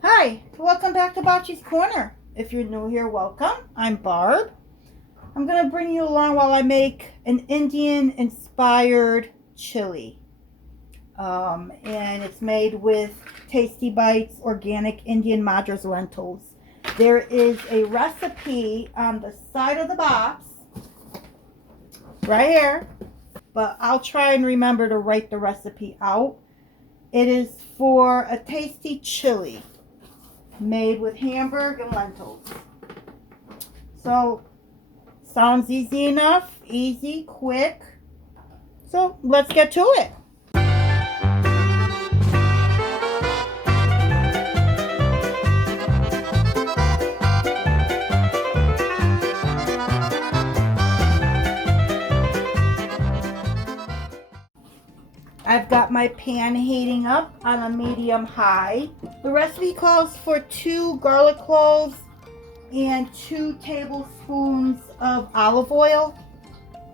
Hi, welcome back to Bopchi's Corner. If you're new here, welcome. I'm Barb. I'm going to bring you along while I make an Indian-inspired chili. And it's made with Tasty Bites organic Indian Madras lentils. There is a recipe on the side of the box, right here, but I'll try and remember to write the recipe out. It is for a tasty chili made with hamburg and lentils. So, sounds easy enough, easy, quick. So, let's get to it. I've got my pan heating up on a medium high. The recipe calls for 2 garlic cloves and 2 tablespoons of olive oil.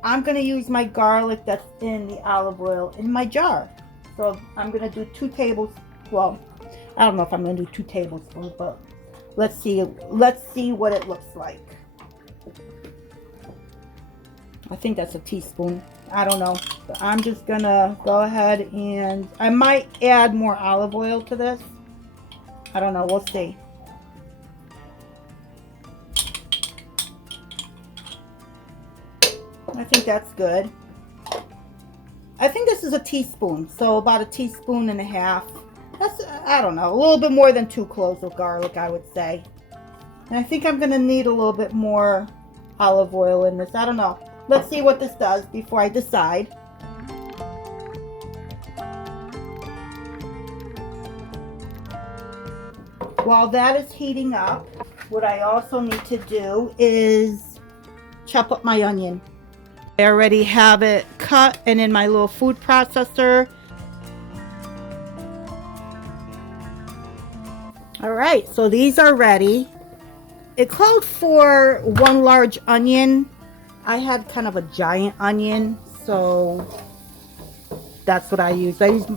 I'm going to use my garlic that's in the olive oil in my jar. So I'm going to do 2 tablespoons. Well, I don't know if I'm going to do 2 tablespoons, but let's see what it looks like. I think that's a teaspoon. I don't know. But I'm just going to go ahead and I might add more olive oil to this. I don't know. We'll see. I think that's good. I think this is a teaspoon, so about a teaspoon and a half. That's, I don't know, a little bit more than 2 cloves of garlic, I would say. And I think I'm going to need a little bit more olive oil in this. I don't know. Let's see what this does before I decide. While that is heating up, what I also need to do is chop up my onion. I already have it cut and in my little food processor. All right, so these are ready. It called for 1 large onion. I had kind of a giant onion, so that's what I used. I used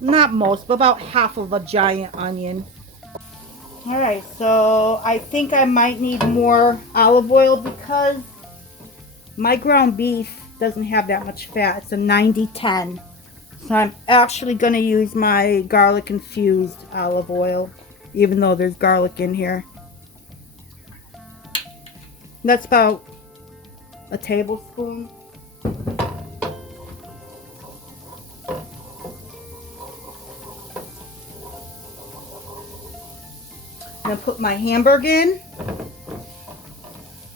not most, but about half of a giant onion. All right, so I think I might need more olive oil because my ground beef doesn't have that much fat. It's a 90-10. So I'm actually going to use my garlic infused olive oil, even though there's garlic in here. That's about a tablespoon. I'm going to put my hamburger in.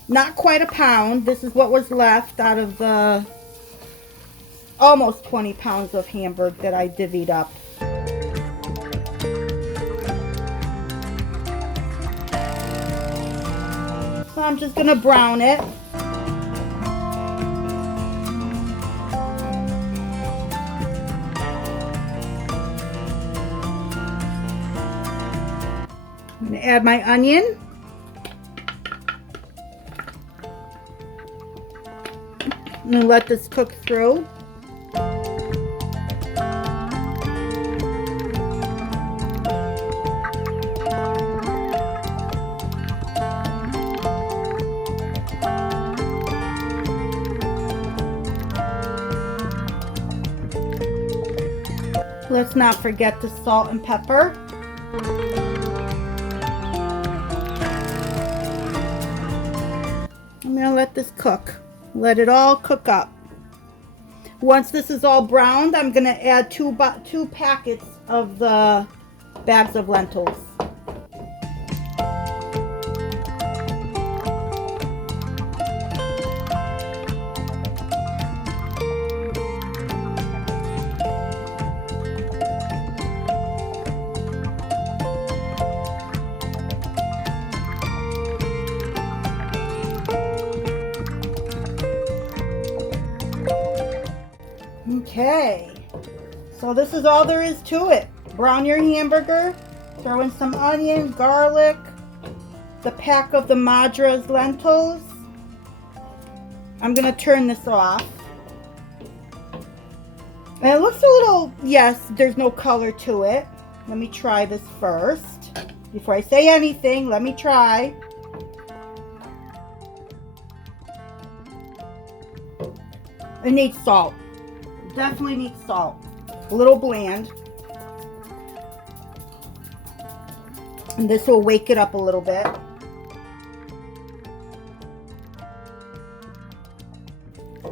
Not quite a pound. This is what was left out of the almost 20 pounds of hamburger that I divvied up. So I'm just going to brown it. I'm going to add my onion. I'm going to let this cook through. Let's not forget the salt and pepper. I'm going to let this cook. Let it all cook up. Once this is all browned, I'm going to add 2 packets of the bags of lentils. Okay, so this is all there is to it. Brown your hamburger, throw in some onion, garlic, the pack of the Madras lentils. I'm going to turn this off. And it looks a little, yes, there's no color to it. Let me try this first. before I say anything, let me try. It needs salt. Definitely needs salt. A little bland. And this will wake it up a little bit.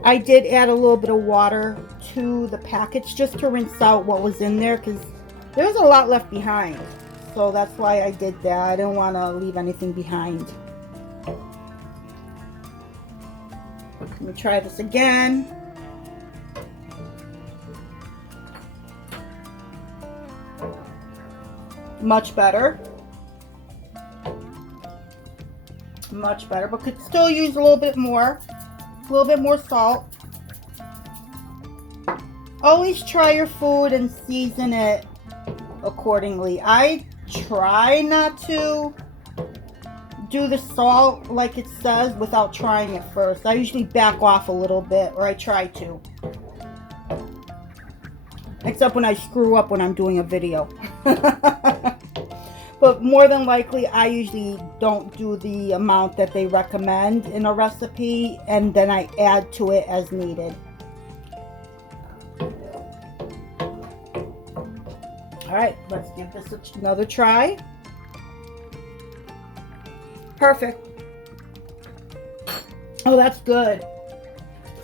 I did add a little bit of water to the package just to rinse out what was in there, because there was a lot left behind. So that's why I did that. I didn't want to leave anything behind. Let me try this again. Much better. Much better, but could still use a little bit more salt. Always try your food and season it accordingly. I try not to do the salt like it says without trying it first. I usually back off a little bit, or I try to. Except when I screw up when I'm doing a video. But more than likely, I usually don't do the amount that they recommend in a recipe, and then I add to it as needed. Alright, let's give this another try. Perfect. Oh, that's good.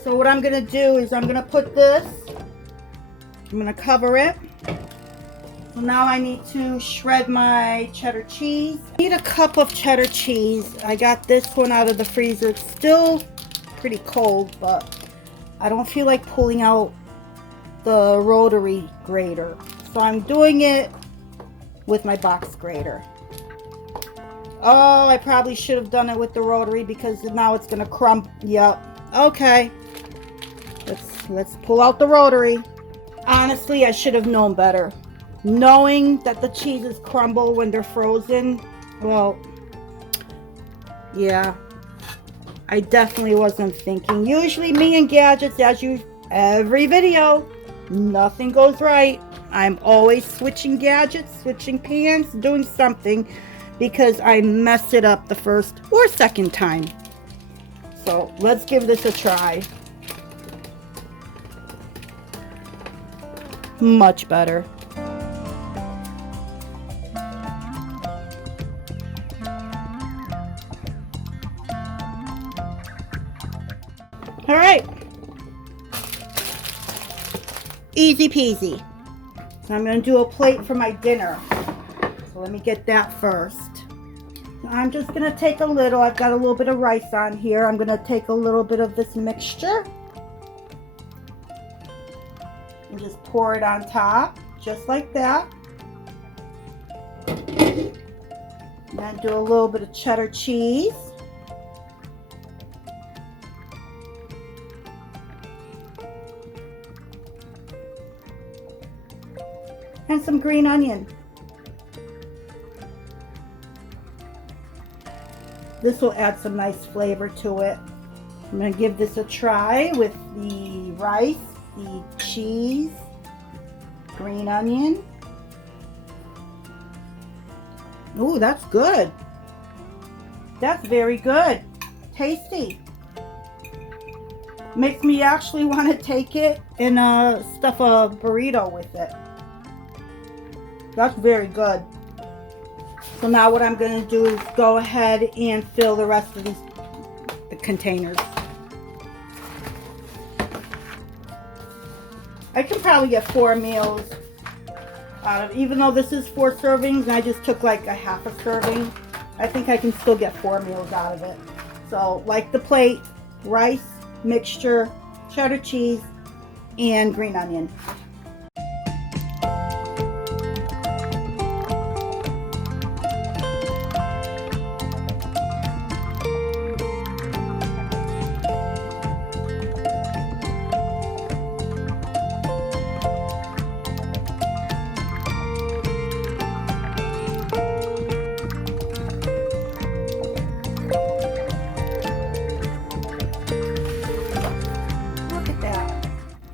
So what I'm going to do is I'm going to put this, I'm going to cover it. So now I need to shred my cheddar cheese. I need a cup of cheddar cheese. I got this one out of the freezer. It's still pretty cold, but I don't feel like pulling out the rotary grater. So I'm doing it with my box grater. Oh, I probably should have done it with the rotary because now it's gonna crumble. Yep. Okay. Let's pull out the rotary. Honestly, I should have known better. Knowing that the cheeses crumble when they're frozen, well, yeah, I definitely wasn't thinking. Usually me and gadgets, as you, every video, nothing goes right. I'm always switching gadgets, switching pans, doing something because I mess it up the first or second time. So let's give this a try. Much better. All right, easy peasy. So I'm going to do a plate for my dinner. So let me get that first. I'm just going to take a little, I've got a little bit of rice on here. I'm going to take a little bit of this mixture and just pour it on top, just like that. And then do a little bit of cheddar cheese. And some green onion. This will add some nice flavor to it. I'm going to give this a try with the rice, the cheese, green onion. Ooh, that's good. That's very good. Tasty. Makes me actually want to take it and stuff a burrito with it. That's very good. So now what I'm going to do is go ahead and fill the rest of the containers. I can probably get 4 meals out of, even though this is 4 servings and I just took like a half a serving, I think I can still get 4 meals out of it. So like the plate, rice, mixture, cheddar cheese, and green onion.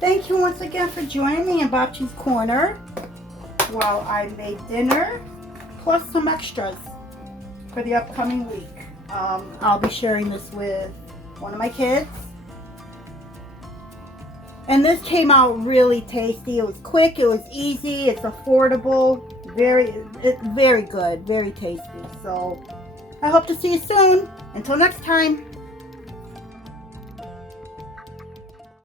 Thank you once again for joining me in Bopchi's Corner while I made dinner. plus some extras for the upcoming week. I'll be sharing this with one of my kids. And this came out really tasty. It was quick, it was easy, it's affordable, very good, very tasty. So I hope to see you soon. Until next time.